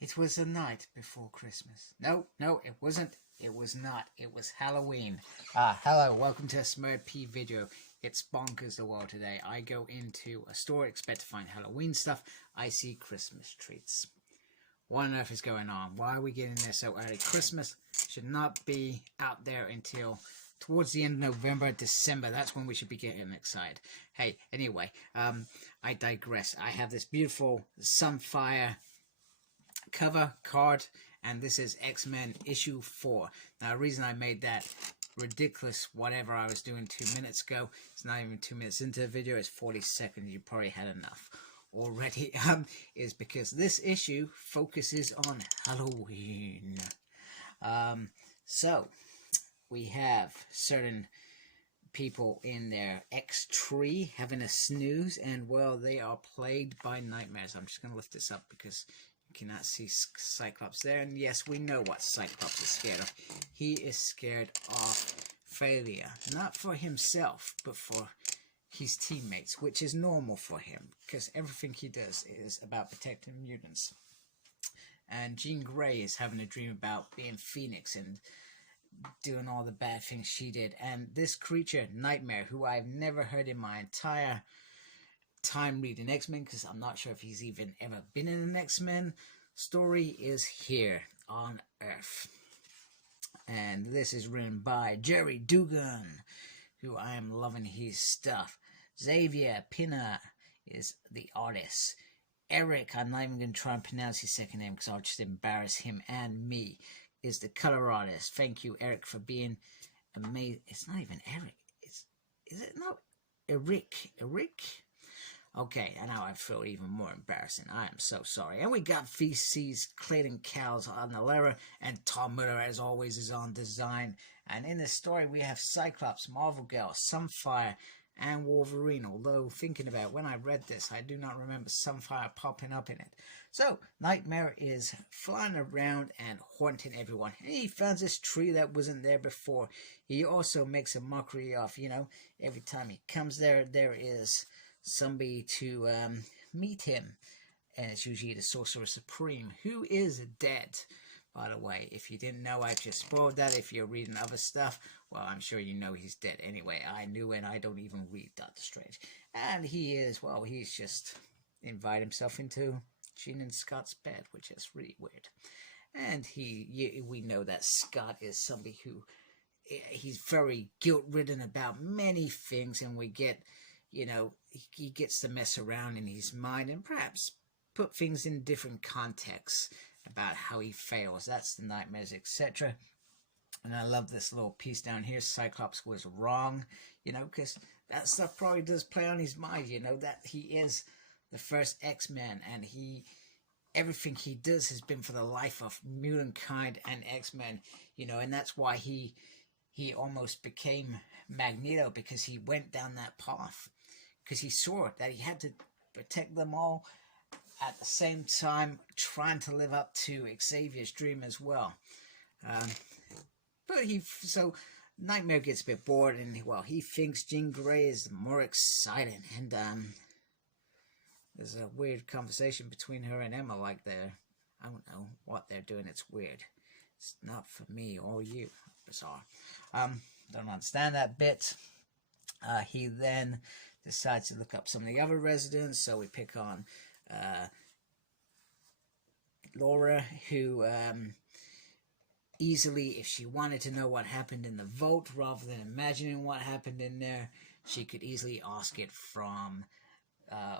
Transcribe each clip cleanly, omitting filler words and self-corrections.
It was the night before Christmas. No, no, it wasn't. It was not. It was Halloween. Hello, welcome to a Smurd P video. It's bonkers the world today. I go into a store, expect to find Halloween stuff. I see Christmas treats. What on earth is going on? Why are we getting there so early? Christmas should not be out there until towards the end of November, December. That's when we should be getting excited. Hey, anyway, I digress. I have this beautiful Sunfire cover card, and this is X-Men issue 4. Now, the reason I made that ridiculous whatever I was doing 2 minutes ago, it's not even 2 minutes into the video, it's 40 seconds, you probably had enough already, is because this issue focuses on Halloween. So we have certain people in their X tree having a snooze, and well, they are plagued by nightmares. I'm just going to lift this up because you cannot see Cyclops there, and yes, we know what Cyclops is scared of. He is scared of failure, not for himself, but for his teammates, which is normal for him, because everything he does is about protecting mutants. And Jean Grey is having a dream about being Phoenix and doing all the bad things she did. And this creature, Nightmare, who I've never heard in my entire time reading X-Men, because I'm not sure if he's even ever been in an X-Men story, is here on Earth. And this is written by Gerry Duggan, who I am loving his stuff. Xavier Pinner is the artist. Eric, I'm not even going to try and pronounce his second name because I'll just embarrass him and me, is the color artist. Thank you, Eric, for being amazing. It's not even Eric. Is it not Eric? Eric? Okay, and now I feel even more embarrassing. I am so sorry. And we got VC's Clayton Cowles on the letter, and Tom Miller, as always, is on design. And in this story, we have Cyclops, Marvel Girl, Sunfire, and Wolverine. Although, thinking about it, when I read this, I do not remember Sunfire popping up in it. So, Nightmare is flying around and haunting everyone. And he finds this tree that wasn't there before. He also makes a mockery of, every time he comes there, there is somebody to meet him, and it's usually the Sorcerer Supreme, who is dead, by the way. If you didn't know, I just spoiled that. If you're reading other stuff, well, I'm sure you know he's dead anyway. I knew, and I don't even read Doctor Strange. And he is, well, he's just invited himself into Jean and Scott's bed, which is really weird. And we know that Scott is somebody who, he's very guilt-ridden about many things, and we get, he gets to mess around in his mind and perhaps put things in different contexts about how he fails. That's the nightmares, etc. And I love this little piece down here. Cyclops was wrong, because that stuff probably does play on his mind, that he is the first X-Men, and everything he does has been for the life of mutant kind and X-Men, and that's why he almost became Magneto, because he went down that path. Because he saw that he had to protect them all at the same time, trying to live up to Xavier's dream as well. So Nightmare gets a bit bored, and well, he thinks Jean Grey is more exciting, and there's a weird conversation between her and Emma, like I don't know what they're doing. It's weird. It's not for me or you. Bizarre. Don't understand that bit. He then decides to look up some of the other residents, so we pick on Laura, who easily, if she wanted to know what happened in the vote, rather than imagining what happened in there, she could easily ask it from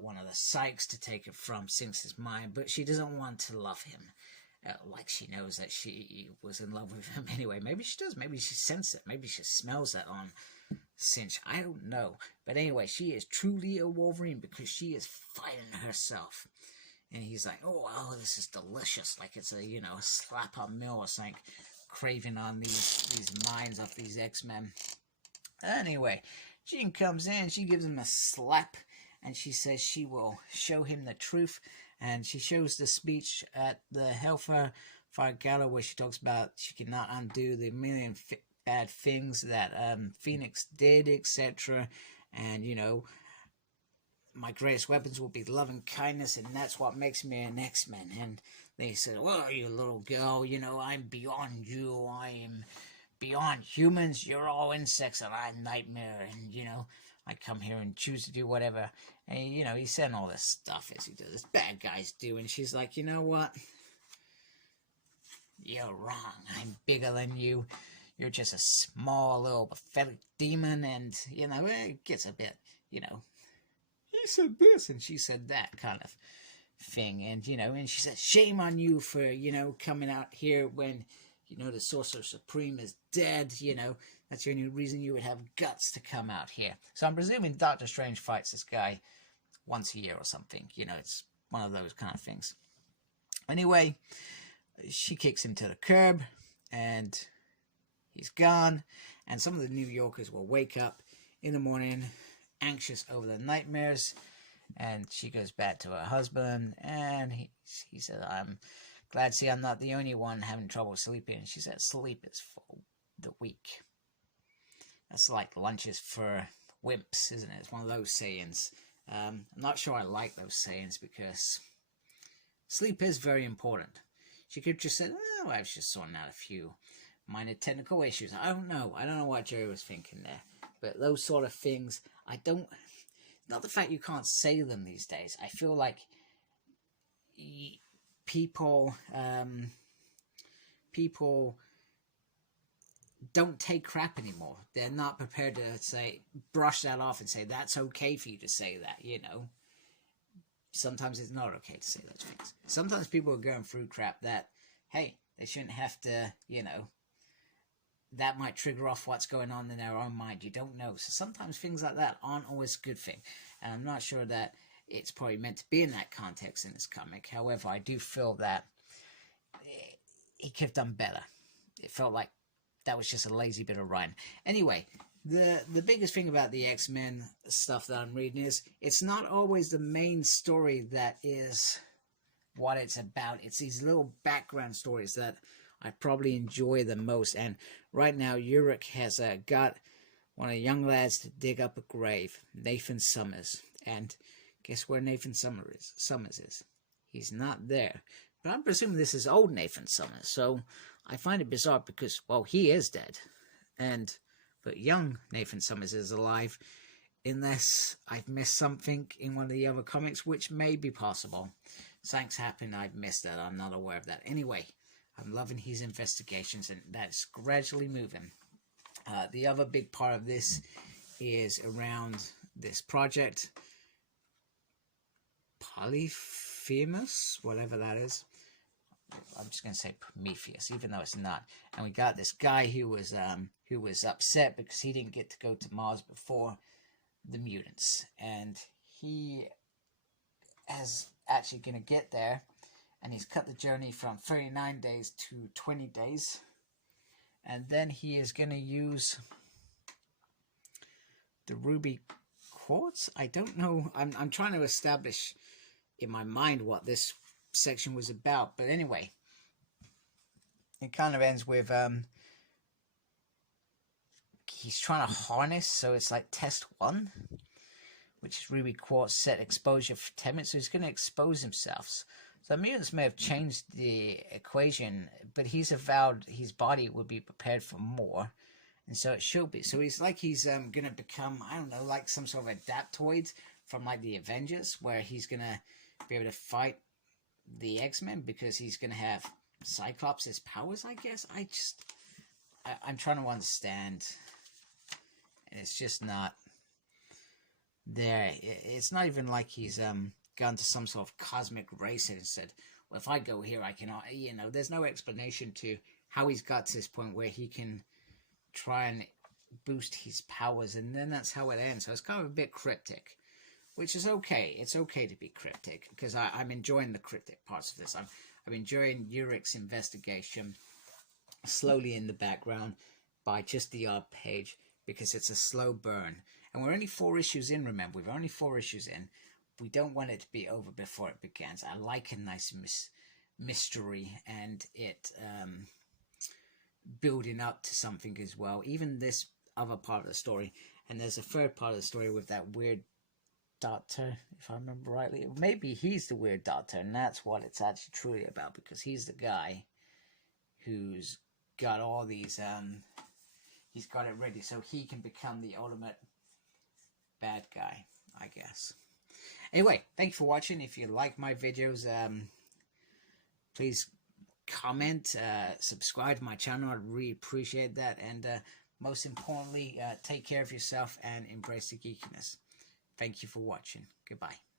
one of the psychs to take it from Sinx's mind, but she doesn't want to love him. Like she knows that she was in love with him anyway. Maybe she does. Maybe she senses it. Maybe she smells that on Cinch. I don't know. But anyway, she is truly a Wolverine because she is fighting herself. And he's like, oh, this is delicious. Like it's a slap on meal or something. Craving on these minds of these X-Men. Anyway, Jean comes in. She gives him a slap. And she says she will show him the truth. And she shows the speech at the Hellfire Gala where she talks about she cannot undo the million bad things that Phoenix did, etc. And, my greatest weapons will be love and kindness, and that's what makes me an X-Men. And They said, well, you little girl, you know, I'm beyond you. I am beyond humans. You're all insects and I'm Nightmare. And, you know, I come here and choose to do whatever. And, you know, he's saying all this stuff as he does. Bad guys do. And she's like, you know what? You're wrong. I'm bigger than you. You're just a small little pathetic demon. And, you know, it gets a bit, you know, he said this and she said that kind of thing. And, you know, and she said, shame on you for, you know, coming out here when, you know, the Sorcerer Supreme is dead. You know, that's the only reason you would have guts to come out here. So I'm presuming Doctor Strange fights this guy once a year or something. You know, it's one of those kind of things. Anyway, she kicks him to the curb and he's gone. And some of the New Yorkers will wake up in the morning anxious over the nightmares. And she goes back to her husband and he said, I'm glad to see I'm not the only one having trouble sleeping. And she said, sleep is for the weak. That's like lunches for wimps, isn't it? It's one of those sayings. I'm not sure I like those sayings because sleep is very important. She could just say, oh, I was just sorting out a few minor technical issues. I don't know. I don't know what Gerry was thinking there. But those sort of things, I don't... Not the fact you can't say them these days. I feel like people don't take crap anymore. They're not prepared to say, brush that off and say, that's okay for you to say that, you know. Sometimes it's not okay to say those things. Sometimes people are going through crap that, hey, they shouldn't have to, you know, that might trigger off what's going on in their own mind. You don't know. So sometimes things like that aren't always a good thing. And I'm not sure that it's probably meant to be in that context in this comic. However, I do feel that he could have done better. It felt like that was just a lazy bit of writing. Anyway, the biggest thing about the X-Men stuff that I'm reading is it's not always the main story that is what it's about. It's these little background stories that I probably enjoy the most. And right now, Urich has got one of the young lads to dig up a grave, Nathan Summers. And guess where Nathan Summers is? He's not there. But I'm presuming this is old Nathan Summers. So I find it bizarre because, well, he is dead. But young Nathan Summers is alive. Unless I've missed something in one of the other comics, which may be possible. Something's happened, I've missed that. I'm not aware of that. Anyway, I'm loving his investigations, and that's gradually moving. The other big part of this is around this project, Polyphemus, whatever that is. I'm just going to say Prometheus, even though it's not. And we got this guy who was upset because he didn't get to go to Mars before the mutants. And he is actually going to get there. And he's cut the journey from 39 days to 20 days. And then he is going to use the ruby quartz. I don't know. I'm trying to establish in my mind what this section was about. But anyway, it kind of ends with he's trying to harness. So it's like test 1, which is ruby quartz set exposure for 10 minutes. So he's going to expose himself. So mutants may have changed the equation, but he's avowed his body would be prepared for more. And so it should be. So he's like he's going to become, I don't know, like some sort of adaptoid from like the Avengers, where he's going to be able to fight the X-Men because he's going to have Cyclops' powers, I guess. I'm trying to understand. And it's just not there. It's not even like he's gone to some sort of cosmic race and said, well, if I go here, I can, you know, there's no explanation to how he's got to this point where he can try and boost his powers, and then that's how it ends. So it's kind of a bit cryptic, which is okay. It's okay to be cryptic, because I'm enjoying the cryptic parts of this. I'm enjoying Urich's investigation slowly in the background by just the odd page, because it's a slow burn. And we're only 4 issues in, remember. We're only 4 issues in. We don't want it to be over before it begins. I like a nice mystery and it building up to something as well. Even this other part of the story. And there's a third part of the story with that weird doctor, if I remember rightly. Maybe he's the weird doctor, and that's what it's actually truly about, because he's the guy who's got all these, he's got it ready so he can become the ultimate bad guy, I guess. Anyway, thank you for watching. If you like my videos, please comment, subscribe to my channel. I'd really appreciate that. And most importantly, take care of yourself and embrace the geekiness. Thank you for watching. Goodbye.